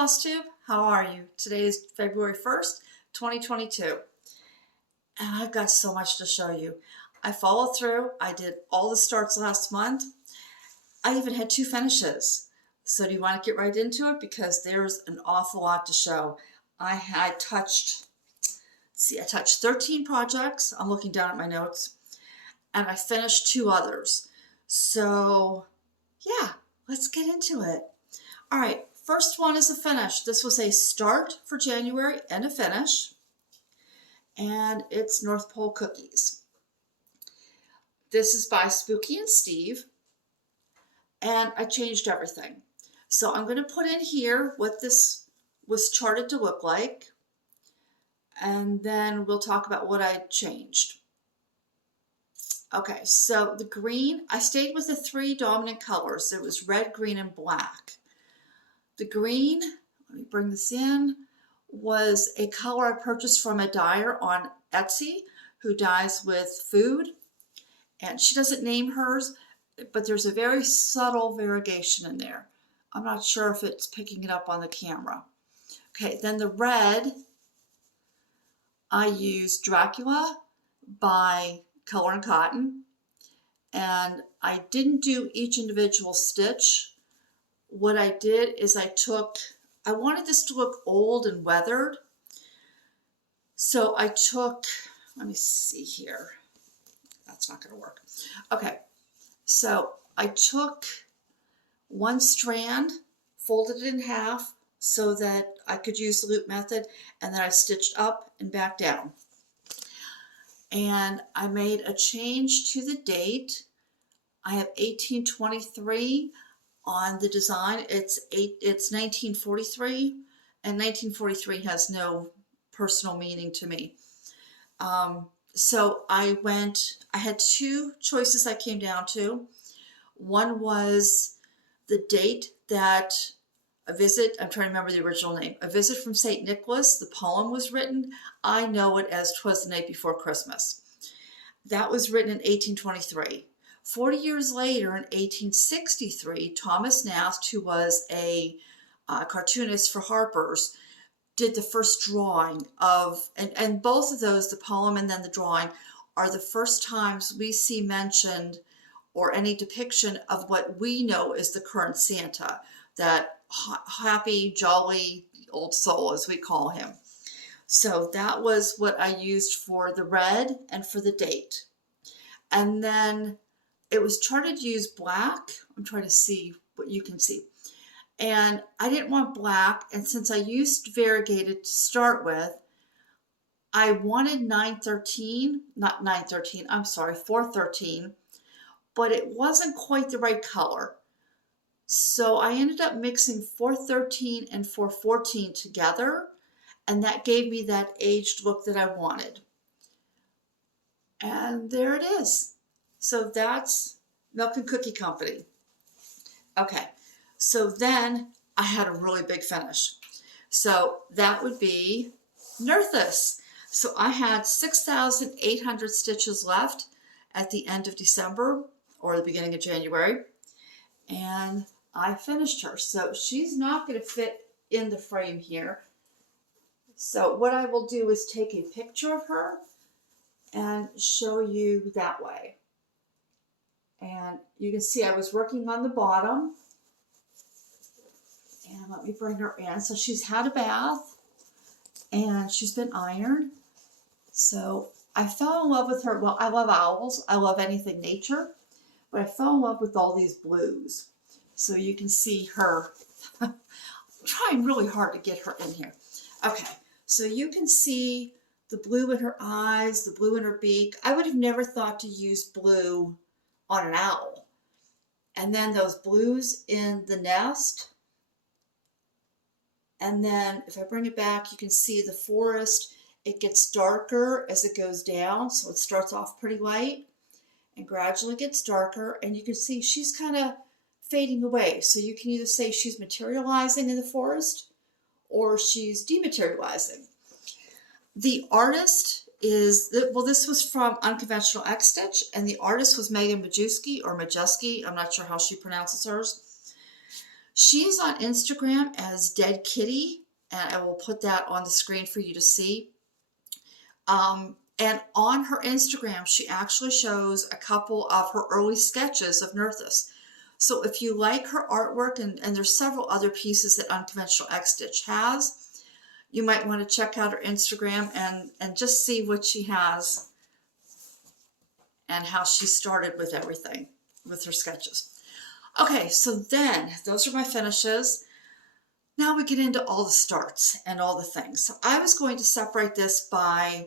Flosstube, how are you? Today is February 1st, 2022, and I've got so much to show you. I followed through. I did all the starts last month. I even had 2 finishes. So do you want to get right into it? Because there's an awful lot to show. I touched 13 projects. I'm looking down at my notes, and I finished 2 others. So yeah, let's get into it. All right, first one is a finish. This was a start for January and a finish, and it's North Pole Cookies. This is by Spooky and Steve, and I changed everything. So I'm going to put in here what this was charted to look like, and then we'll talk about what I changed. Okay, so the green, I stayed with the 3 dominant colors. It was red, green, and black. The green, let me bring this in, was a color I purchased from a dyer on Etsy who dyes with food. And she doesn't name hers, but there's a very subtle variegation in there. I'm not sure if it's picking it up on the camera. Okay, then the red, I used Dracula by Color and Cotton. And I didn't do each individual stitch. What I did is I wanted this to look old and weathered. So I took, let me see here. That's not going to work. Okay, so I took 1 strand, folded it in half so that I could use the loop method, and then I stitched up and back down. And I made a change to the date. I have 1823 on the design. It's 1943, and 1943 has no personal meaning to me. So I had 2 choices I came down to. One was the date that A Visit, I'm trying to remember the original name, A Visit from St. Nicholas, the poem was written. I know it as 'Twas the Night Before Christmas. That was written in 1823. 40 years later, in 1863, Thomas Nast, who was a cartoonist for Harper's, did the first drawing of, and both of those, the poem and then the drawing, are the first times we see mentioned or any depiction of what we know is the current Santa, that happy, jolly old soul, as we call him. So that was what I used for the red and for the date. And then it was charted to use black. I'm trying to see what you can see. And I didn't want black, and since I used variegated to start with, I wanted 413, but it wasn't quite the right color. So I ended up mixing 413 and 414 together, and that gave me that aged look that I wanted. And there it is. So that's Milk and Cookie Company. Okay, so then I had a really big finish. So that would be Nerthus. So I had 6,800 stitches left at the end of December or the beginning of January, and I finished her. So she's not going to fit in the frame here. So what I will do is take a picture of her and show you that way. And you can see I was working on the bottom. And let me bring her in. So she's had a bath and she's been ironed. So I fell in love with her. Well, I love owls. I love anything nature. But I fell in love with all these blues. So you can see her. I'm trying really hard to get her in here. Okay, so you can see the blue in her eyes, the blue in her beak. I would have never thought to use blue on an owl. And then those blues in the nest. And then if I bring it back, you can see the forest. It gets darker as it goes down. So it starts off pretty light and gradually gets darker. And you can see she's kind of fading away. So you can either say she's materializing in the forest or she's dematerializing. The artist is, well, this was from Unconventional X Stitch, and the artist was Megan Majewski, or Majewski. I'm not sure how she pronounces hers. She is on Instagram as Dead Kitty, and I will put that on the screen for you to see. And on her Instagram, she actually shows a couple of her early sketches of Nerthus. So if you like her artwork, and there's several other pieces that Unconventional X Stitch has, you might want to check out her Instagram and just see what she has and how she started with everything, with her sketches. Okay, so then those are my finishes. Now we get into all the starts and all the things. So I was going to separate this by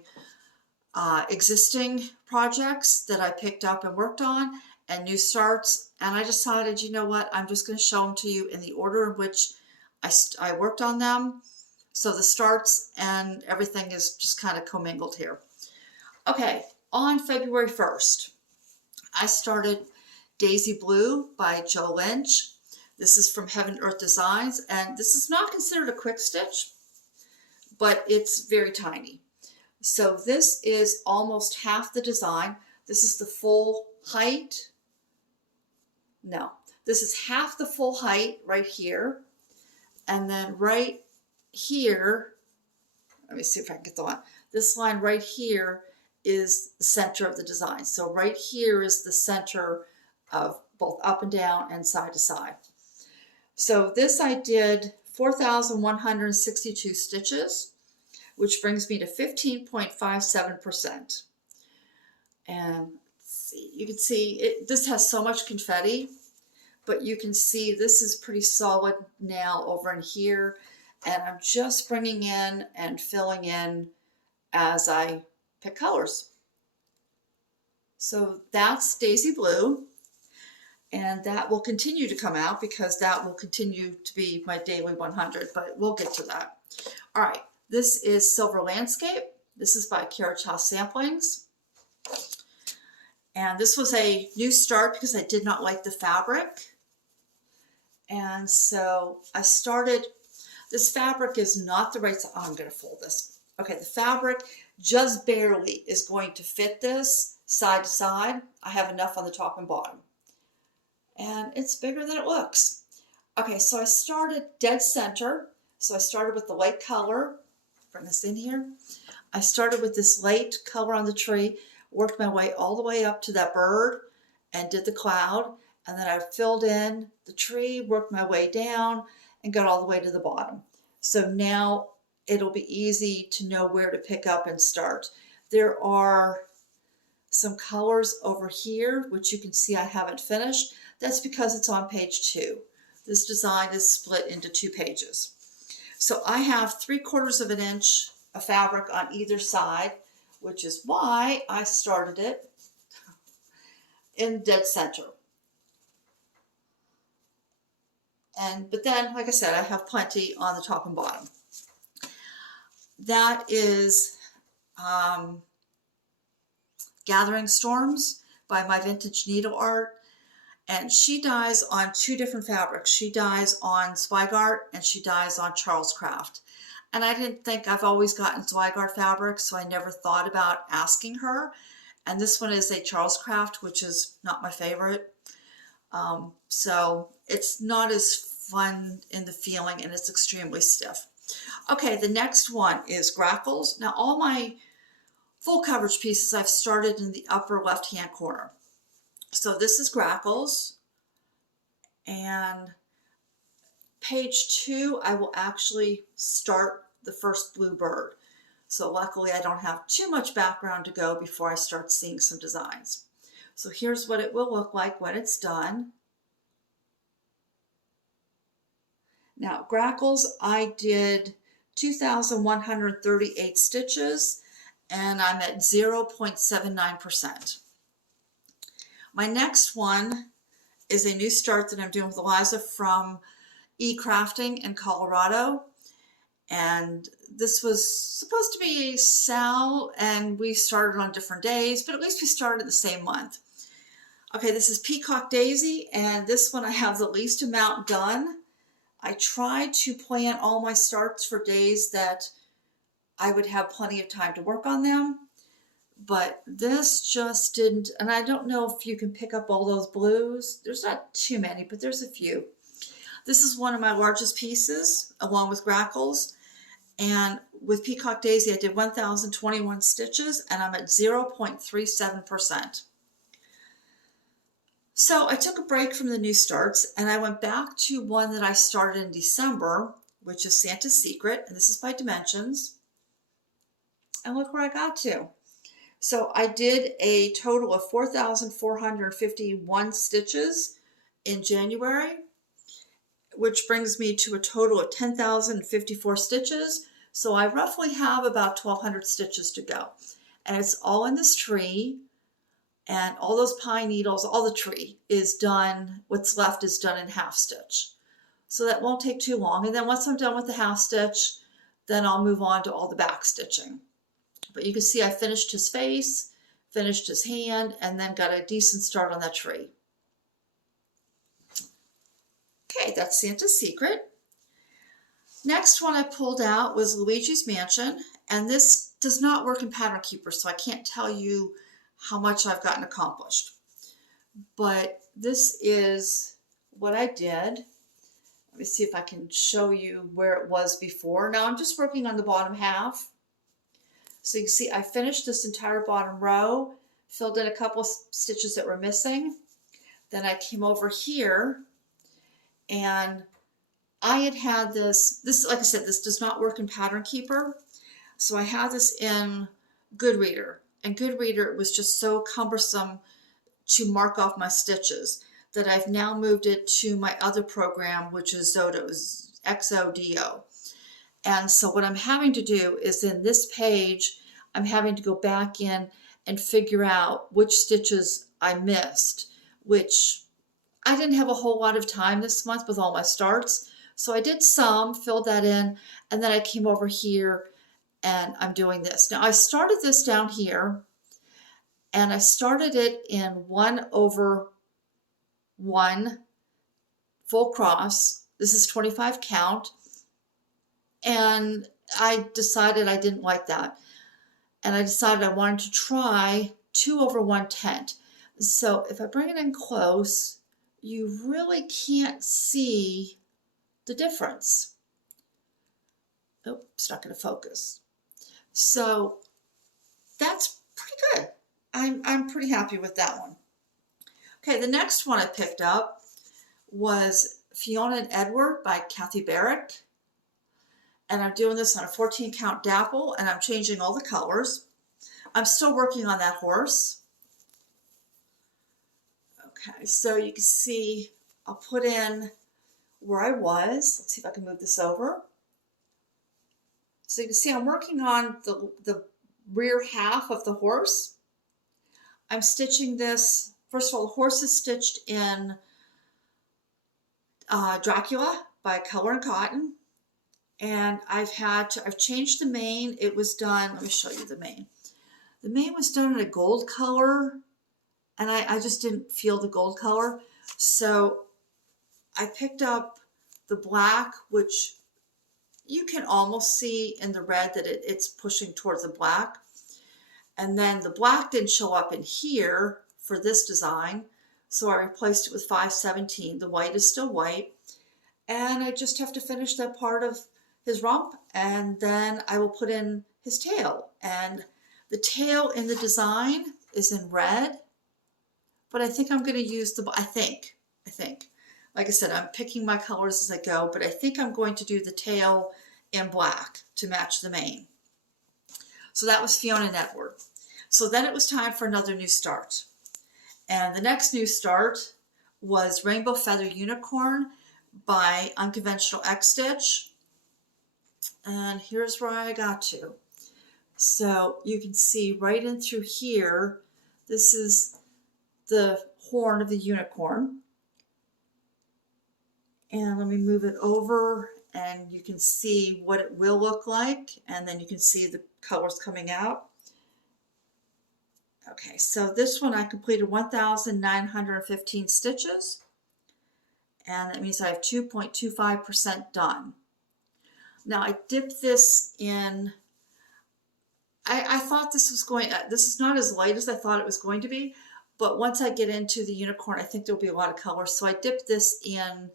existing projects that I picked up and worked on and new starts. And I decided, you know what, I'm just going to show them to you in the order in which I worked on them. So the starts and everything is just kind of commingled here. Okay, on February 1st, I started Daisy Blue by Jo Lynch. This is from Heaven Earth Designs, and this is not considered a quick stitch, but it's very tiny. So this is almost half the design. This is the full height. No, this is half the full height right here. And then right here, let me see if I can get the line. This line right here is the center of the design. So right here is the center of both up and down and side to side. So this I did 4,162 stitches, which brings me to 15.57%. And see, you can see this has so much confetti, but you can see this is pretty solid now over in here. And I'm just bringing in and filling in as I pick colors. So that's Daisy Blue. And that will continue to come out because that will continue to be my daily 100, but we'll get to that. All right, this is Silver Landscape. This is by Carriage House Samplings. And this was a new start because I did not like the fabric. And so I started, this fabric is not the right size. Oh, I'm going to fold this. Okay, the fabric just barely is going to fit this side to side. I have enough on the top and bottom. And it's bigger than it looks. Okay, so I started dead center. So I started with the light color. Bring this in here. I started with this light color on the tree, worked my way all the way up to that bird and did the cloud. And then I filled in the tree, worked my way down and got all the way to the bottom. So now it'll be easy to know where to pick up and start. There are some colors over here, which you can see I haven't finished. That's because it's on page 2. This design is split into 2 pages. So I have 3/4 of an inch of fabric on either side, which is why I started it in dead center. But then, like I said, I have plenty on the top and bottom. That is Gathering Storms by My Vintage Needle Art. And she dyes on 2 different fabrics. She dyes on Zweigart and she dyes on Charles Craft. And I didn't think, I've always gotten Zweigart fabric, so I never thought about asking her. And this one is a Charles Craft, which is not my favorite. So it's not as fun in the feeling and it's extremely stiff. Okay, the next one is Grackles. Now all my full coverage pieces I've started in the upper left-hand corner. So this is Grackles, and page 2, I will actually start the first blue bird. So luckily I don't have too much background to go before I start seeing some designs. So here's what it will look like when it's done. Now Grackles, I did 2,138 stitches, and I'm at 0.79%. My next one is a new start that I'm doing with Eliza from E-Crafting in Colorado. And this was supposed to be a sale, and we started on different days, but at least we started the same month. Okay, this is Peacock Daisy, and this one I have the least amount done. I tried to plan all my starts for days that I would have plenty of time to work on them. But this just didn't, and I don't know if you can pick up all those blues. There's not too many, but there's a few. This is one of my largest pieces, along with Grackles. And with Peacock Daisy, I did 1,021 stitches, and I'm at 0.37%. So I took a break from the new starts, and I went back to one that I started in December, which is Santa's Secret, and this is by Dimensions. And look where I got to. So I did a total of 4,451 stitches in January, which brings me to a total of 10,054 stitches. So I roughly have about 1,200 stitches to go. And it's all in this tree, and all those pine needles, all the tree is done, what's left is done in half stitch. So that won't take too long. And then once I'm done with the half stitch, then I'll move on to all the back stitching. But you can see I finished his face, finished his hand, and then got a decent start on that tree. Okay, that's Santa's Secret. Next one I pulled out was Luigi's Mansion, and this does not work in Pattern Keeper, so I can't tell you how much I've gotten accomplished. But this is what I did. Let me see if I can show you where it was before. Now I'm just working on the bottom half. So you can see I finished this entire bottom row, filled in a couple of stitches that were missing. Then I came over here, and I had this, like I said, this does not work in Pattern Keeper. So I had this in Goodreader, and Goodreader was just so cumbersome to mark off my stitches that I've now moved it to my other program, which is Zoto's XODO. And so what I'm having to do is in this page, I'm having to go back in and figure out which stitches I missed, which I didn't have a whole lot of time this month with all my starts. So I did some, filled that in, and then I came over here and I'm doing this. Now I started this down here, and I started it in 1/1 full cross. This is 25 count. And I decided I didn't like that. And I decided I wanted to try 2/110. So if I bring it in close, you really can't see the difference. Oh, it's not going to focus. So that's pretty good. I'm pretty happy with that one. Okay, the next one I picked up was Fiona and Edward by Kathy Barrick. And I'm doing this on a 14 count dapple, and I'm changing all the colors. I'm still working on that horse. Okay, so you can see I'll put in where I was. Let's see if I can move this over. So you can see I'm working on the rear half of the horse. I'm stitching this. First of all, the horse is stitched in Dracula by Color and Cotton. And I've changed the mane. It was done, let me show you the mane. The mane was done in a gold color, and I just didn't feel the gold color. So I picked up the black, which you can almost see in the red that it's pushing towards the black. And then the black didn't show up in here for this design, so I replaced it with 517. The white is still white, and I just have to finish that part of his rump, and then I will put in his tail. And the tail in the design is in red, but I think I'm going to use I think, like I said, I'm picking my colors as I go, but I think I'm going to do the tail in black to match the mane. So that was Fiona and Edward. So then it was time for another new start. And the next new start was Rainbow Feather Unicorn by Unconventional X Stitch. And here's where I got to. So you can see right in through here, this is the horn of the unicorn. And let me move it over, and you can see what it will look like, and then you can see the colors coming out. Okay, so this one I completed 1,915 stitches, and that means I have 2.25% done. Now I dipped this in, I thought this was this is not as light as I thought it was going to be, but once I get into the unicorn, I think there'll be a lot of color. So I dipped this in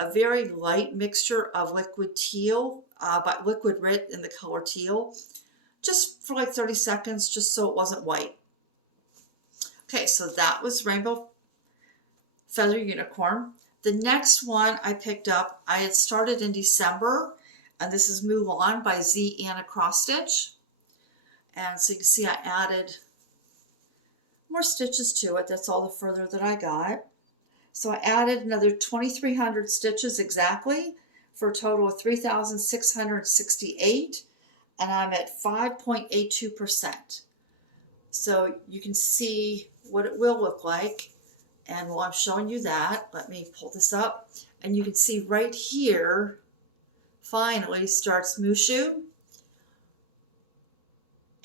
a very light mixture of liquid teal, but liquid red in the color teal, just for like 30 seconds, just so it wasn't white. Okay, so that was Rainbow Feather Unicorn. The next one I picked up, I had started in December, and this is Mulan by Z Anna Cross Stitch. And so you can see I added more stitches to it. That's all the further that I got. So I added another 2,300 stitches exactly for a total of 3,668, and I'm at 5.82%. So you can see what it will look like. And while I'm showing you that, let me pull this up. And you can see right here, finally starts Mushu.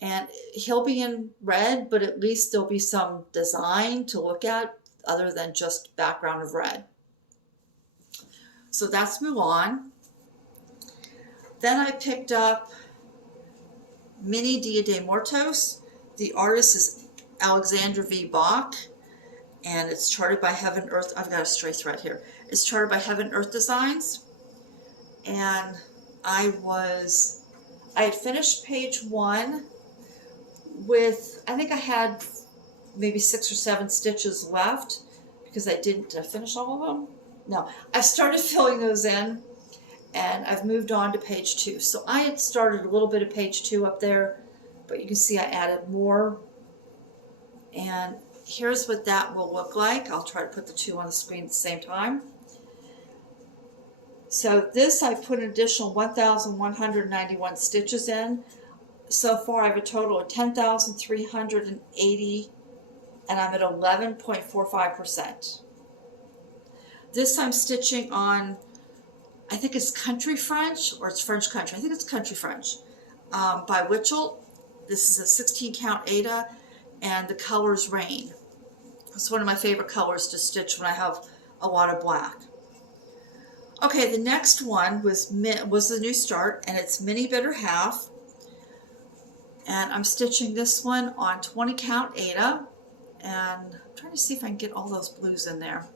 And he'll be in red, but at least there'll be some design to look at other than just background of red. So that's Mulan. Then I picked up Mini Dia de Muertos. The artist is Alexandra V. Bach, and it's charted by Heaven Earth. I've got a stray thread here. It's charted by Heaven Earth Designs. And I had finished page 1 with, I think I had maybe 6 or 7 stitches left because I didn't finish all of them. No, I started filling those in, and I've moved on to page 2. So I had started a little bit of page 2 up there, but you can see I added more. And here's what that will look like. I'll try to put the 2 on the screen at the same time. So this, I put an additional 1,191 stitches in. So far I have a total of 10,380, and I'm at 11.45%. This I'm stitching on, I think it's Country French, or it's French Country. I think it's Country French by Witchell. This is a 16 count Aida, and the color is Rain. It's one of my favorite colors to stitch when I have a lot of black. Okay, the next one was the new start, and it's Mini Bitter Half. And I'm stitching this one on 20 count Aida, and I'm trying to see if I can get all those blues in there.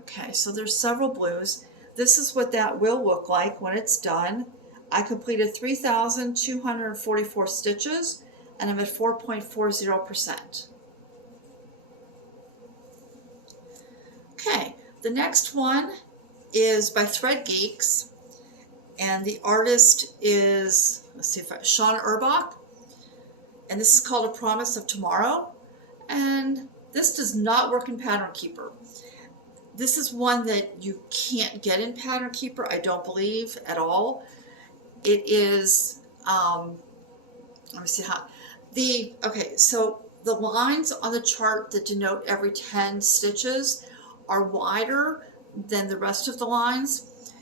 Okay, so there's several blues. This is what that will look like when it's done. I completed 3,244 stitches, and I'm at 4.40%. Okay, the next one is by Thread Geeks, and the artist is, let's see if Shauna Urbach, and this is called A Promise of Tomorrow. And this does not work in Pattern Keeper. This is one that you can't get in Pattern Keeper, I don't believe, at all. It is, let me see how, okay, so the lines on the chart that denote every 10 stitches are wider than the rest of the lines,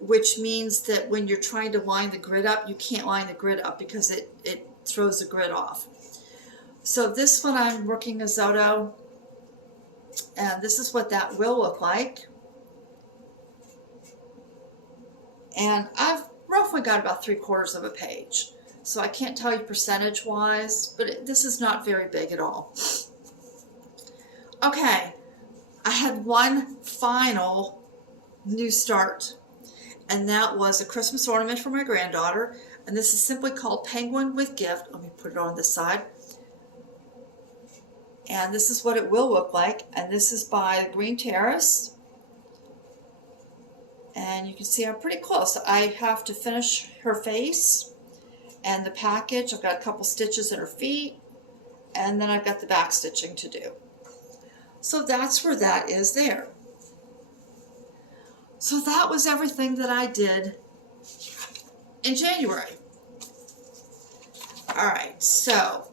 which means that when you're trying to line the grid up, you can't line the grid up because it throws the grid off. So this one I'm working a Zoto, and this is what that will look like. And I've roughly got about 3/4 of a page. So I can't tell you percentage wise, but this is not very big at all. Okay, I had one final new start, and that was a Christmas ornament for my granddaughter. And this is simply called Penguin with Gift. Let me put it on this side. And this is what it will look like. And this is by Green Terrace. And you can see I'm pretty close. I have to finish her face and the package. I've got a couple stitches in her feet, and then I've got the back stitching to do. So that's where that is there. So that was everything that I did in January. All right, so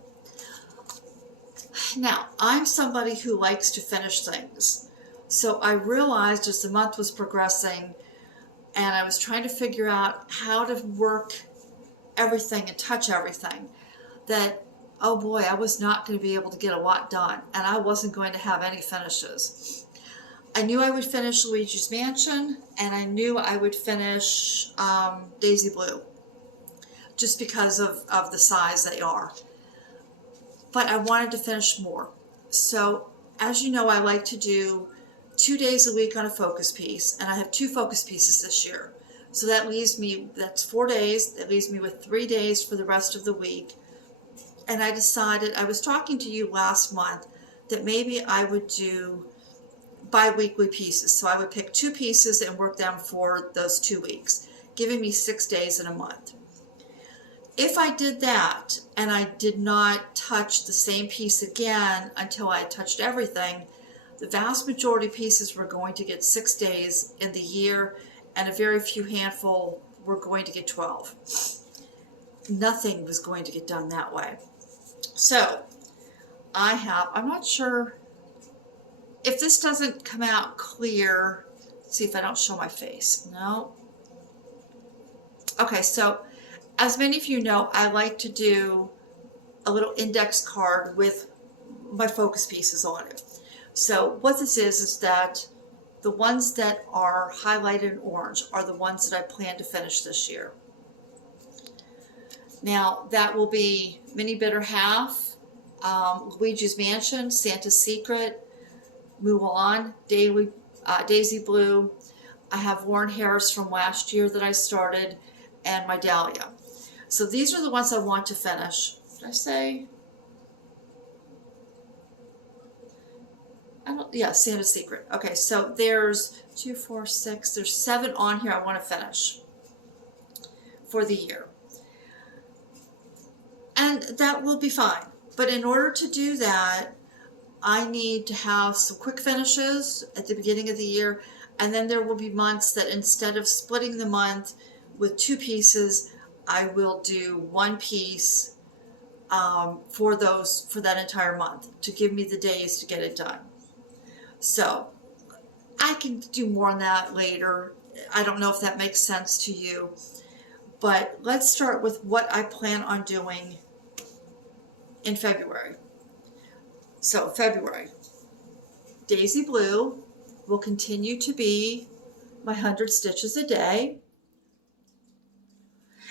now I'm somebody who likes to finish things. So I realized as the month was progressing and I was trying to figure out how to work everything and touch everything, that, oh boy, I was not going to be able to get a lot done, and I wasn't going to have any finishes. I knew I would finish Luigi's Mansion, and I knew I would finish Daisy Blue, just because of the size they are. But I wanted to finish more. So, as you know, I like to do 2 days a week on a focus piece, and I have 2 focus pieces this year. So that leaves me, that's 4 days, that leaves me with 3 days for the rest of the week. And I decided, I was talking to you last month, that maybe I would do bi-weekly pieces. So I would pick 2 pieces and work them for those 2 weeks, giving me 6 days in a month. If I did that and I did not touch the same piece again until I touched everything, the vast majority of pieces were going to get 6 days in the year, and a very few handful were going to get 12. Nothing was going to get done that way. So I'm not sure if this doesn't come out clear. See if I don't show my face. No. Okay, so as many of you know, I like to do a little index card with my focus pieces on it. So what this is that the ones that are highlighted in orange are the ones that I plan to finish this year. Now that will be Mini Bitter Half, Luigi's Mansion, Santa's Secret, Mulan, Daisy Blue. I have Warren Harris from last year that I started, and my Dahlia. So these are the ones I want to finish. Did I say? Yeah, Santa's Secret. Okay, so there's 2, 4, 6, there's 7 on here I want to finish for the year. And that will be fine. But in order to do that, I need to have some quick finishes at the beginning of the year. And then there will be months that instead of splitting the month with 2 pieces, I will do 1 piece for that entire month to give me the days to get it done. So I can do more on that later. I don't know if that makes sense to you, but let's start with what I plan on doing in February. So February, Daisy Blue will continue to be my 100 stitches a day.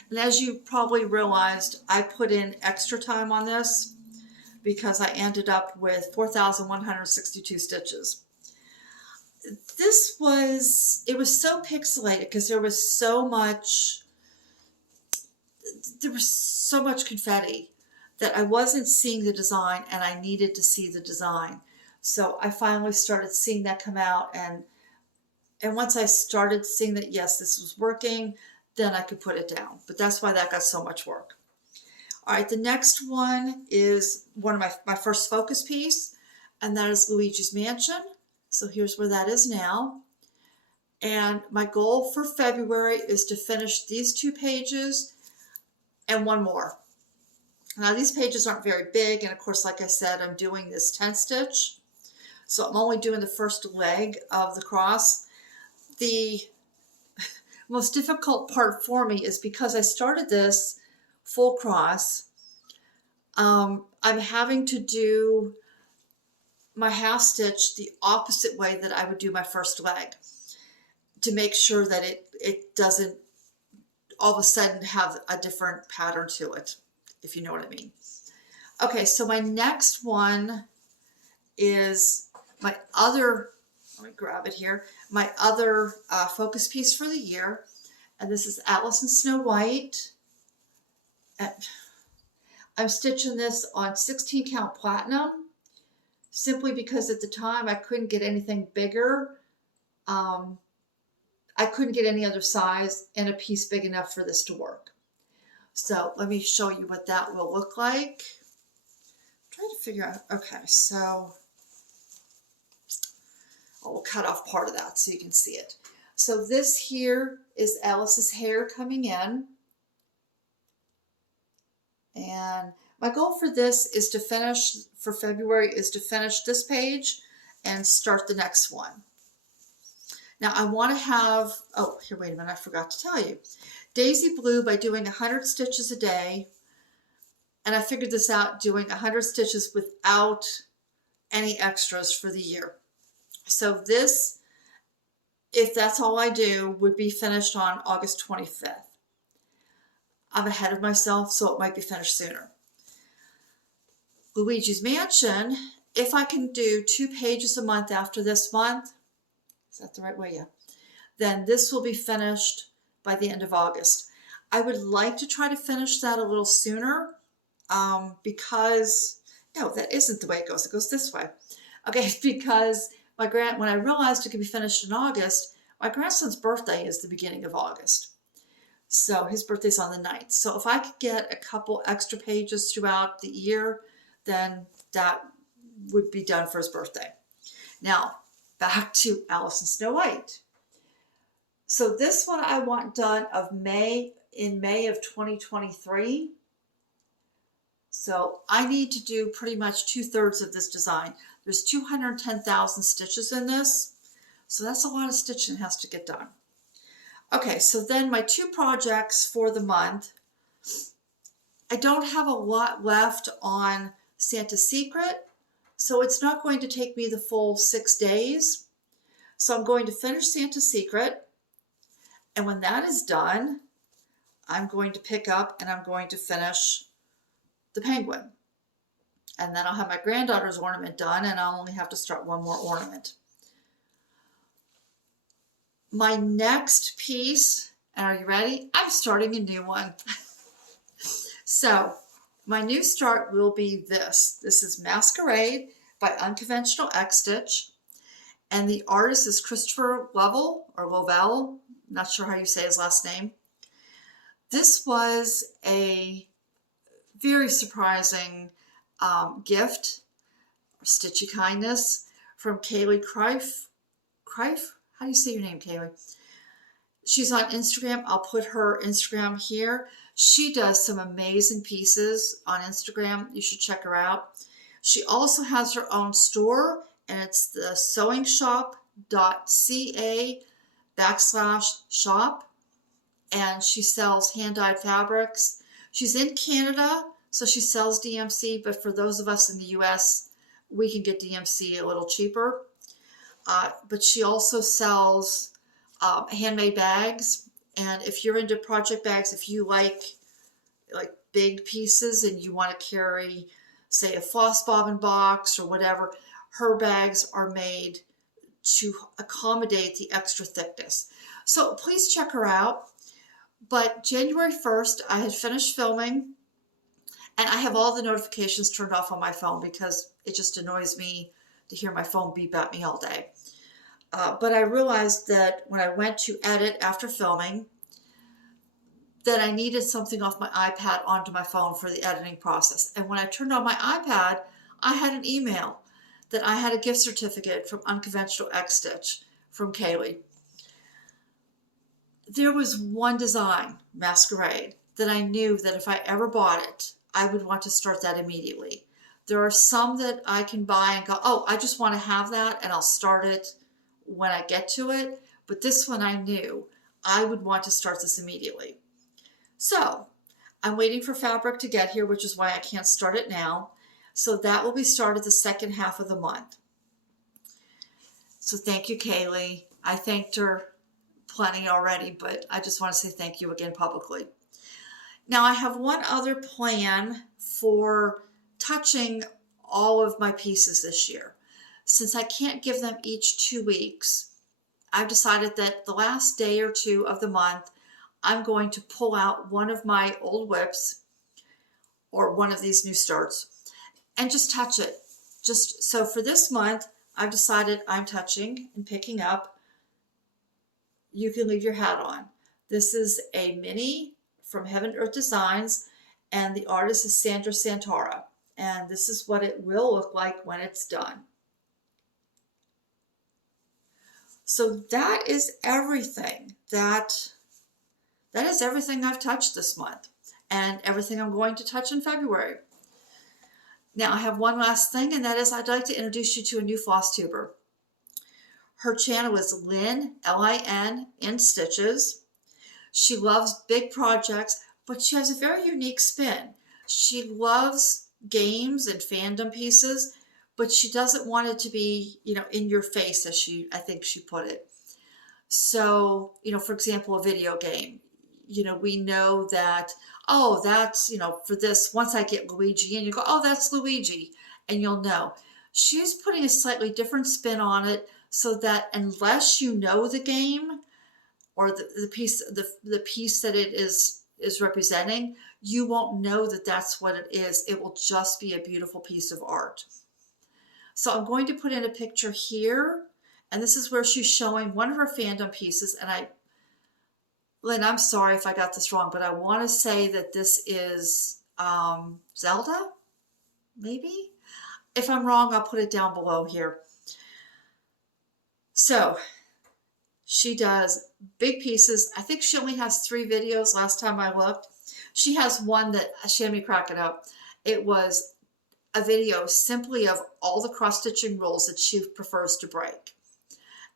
And as you probably realized, I put in extra time on this because I ended up with 4,162 stitches. It was so pixelated because there was so much confetti that I wasn't seeing the design, and I needed to see the design. So I finally started seeing that come out, and once I started seeing that, yes, this was working, then I could put it down. But that's why that got so much work. All right, the next one is one of my first focus piece, and that is Luigi's Mansion. So here's where that is now. And my goal for February is to finish these 2 pages and 1 more. Now these pages aren't very big, and of course, like I said, I'm doing this 10 stitch. So I'm only doing the first leg of the cross. The most difficult part for me is because I started this full cross, I'm having to do my half stitch the opposite way that I would do my first leg to make sure that it doesn't all of a sudden have a different pattern to it, if you know what I mean. Okay, so my next one is my other, let me grab it here, my other focus piece for the year, and this is Alice in Snow White. I'm stitching this on 16 count platinum, simply because at the time I couldn't get anything bigger. I couldn't get any other size and a piece big enough for this to work. So let me show you what that will look like. I'm trying to figure out, okay, so we'll cut off part of that so you can see it. So this here is Alice's hair coming in. And my goal for this is to finish, for February, is to finish this page and start the next one. Now I want to have, oh, here, wait a minute, I forgot to tell you. Daisy Blue by doing 100 stitches a day. And I figured this out doing 100 stitches without any extras for the year. So this, if that's all I do, would be finished on August 25th. I'm ahead of myself, so it might be finished sooner. Luigi's Mansion, if I can do 2 pages a month after this month, Is that the right way? Yeah. Then this will be finished by the end of August. I would like to try to finish that a little sooner because, no, that isn't the way it goes. It goes this way. Okay, because when I realized it could be finished in August, my grandson's birthday is the beginning of August. So his birthday's on the 9th. So if I could get a couple extra pages throughout the year, then that would be done for his birthday. Now, back to Alice and Snow White. So this one I want done in May of 2023. So I need to do pretty much 2/3 of this design. There's 210,000 stitches in this. So that's a lot of stitching that has to get done. Okay, so then my 2 projects for the month. I don't have a lot left on Santa's Secret, so it's not going to take me the full 6 days. So I'm going to finish Santa's Secret, and when that is done, I'm going to pick up and I'm going to finish the penguin. And then I'll have my granddaughter's ornament done, and I'll only have to start one more ornament. My next piece, and are you ready? I'm starting a new one. So my new start will be this. This is Masquerade by Unconventional X Stitch. And the artist is Christopher Lovell. Not sure how you say his last name. This was a very surprising gift, Stitchy Kindness, from Kaylee Kreif. How do you say your name, Kaylee? She's on Instagram. I'll put her Instagram here. She does some amazing pieces on Instagram. You should check her out. She also has her own store, and it's the sewingshop.ca/shop. And she sells hand-dyed fabrics. She's in Canada, so she sells DMC, but for those of us in the US, we can get DMC a little cheaper. But she also sells handmade bags. And if you're into project bags, if you like big pieces and you want to carry, say, a floss bobbin box or whatever, her bags are made to accommodate the extra thickness. So please check her out. But January 1st, I had finished filming, and I have all the notifications turned off on my phone because it just annoys me to hear my phone beep at me all day. But I realized that when I went to edit after filming, that I needed something off my iPad onto my phone for the editing process. And when I turned on my iPad, I had an email that I had a gift certificate from Unconventional X Stitch from Kaylee. There was one design, Masquerade, that I knew that if I ever bought it, I would want to start that immediately. There are some that I can buy and go, oh, I just want to have that, and I'll start it when I get to it. But this one I knew I would want to start this immediately. So I'm waiting for fabric to get here, which is why I can't start it now. So that will be started the second half of the month. So thank you, Kaylee. I thanked her plenty already, but I just want to say thank you again publicly. Now I have one other plan for touching all of my pieces this year. Since I can't give them each 2 weeks, I've decided that the last day or 2 of the month, I'm going to pull out one of my old whips or one of these new starts and just touch it. So for this month, I've decided I'm touching and picking up You Can Leave Your Hat On. This is a mini from Heaven Earth Designs, and the artist is Sandra Santara. And this is what it will look like when it's done. So that is everything. That is everything I've touched this month, and everything I'm going to touch in February. Now I have one last thing, and that is I'd like to introduce you to a new Flosstuber. Her channel is Lynn, L-I-N, in Stitches. She loves big projects, but she has a very unique spin. She loves games and fandom pieces, but she doesn't want it to be, in your face, as I think she put it. So, for example, a video game. We know that, oh, that's, for this, once I get Luigi in, you go, oh, that's Luigi, and you'll know. She's putting a slightly different spin on it, so that unless you know the game or the piece that it is representing, you won't know that that's what it is. It will just be a beautiful piece of art. So I'm going to put in a picture here, and this is where she's showing one of her fandom pieces. And Lynn, I'm sorry if I got this wrong, but I want to say that this is Zelda, maybe? If I'm wrong, I'll put it down below here. So she does big pieces. I think she only has 3 videos last time I looked. She has one that she had me crack it up. It was a video simply of all the cross stitching rules that she prefers to break.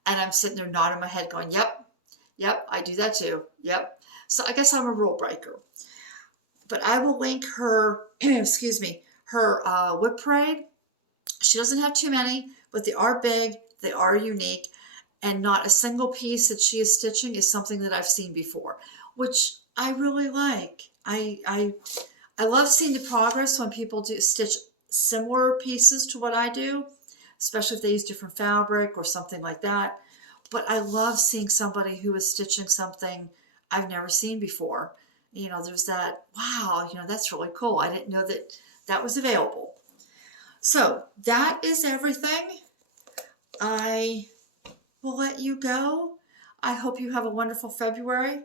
And I'm sitting there nodding my head going, yep, I do that too. Yep. So I guess I'm a rule breaker. But I will link her, excuse me, her Whip Parade. She doesn't have too many, but they are big, they are unique, and not a single piece that she is stitching is something that I've seen before, which I really like. I love seeing the progress when people do stitch similar pieces to what I do, especially if they use different fabric or something like that. But I love seeing somebody who is stitching something I've never seen before. You know, there's that, wow, you know, that's really cool. I didn't know that that was available. So that is everything. I will let you go. I hope you have a wonderful February.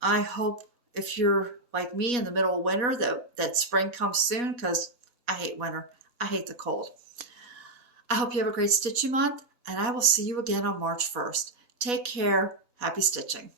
I hope if you're like me in the middle of winter that spring comes soon, because I hate winter. I hate the cold. I hope you have a great stitching month, and I will see you again on March 1st. Take care. Happy stitching.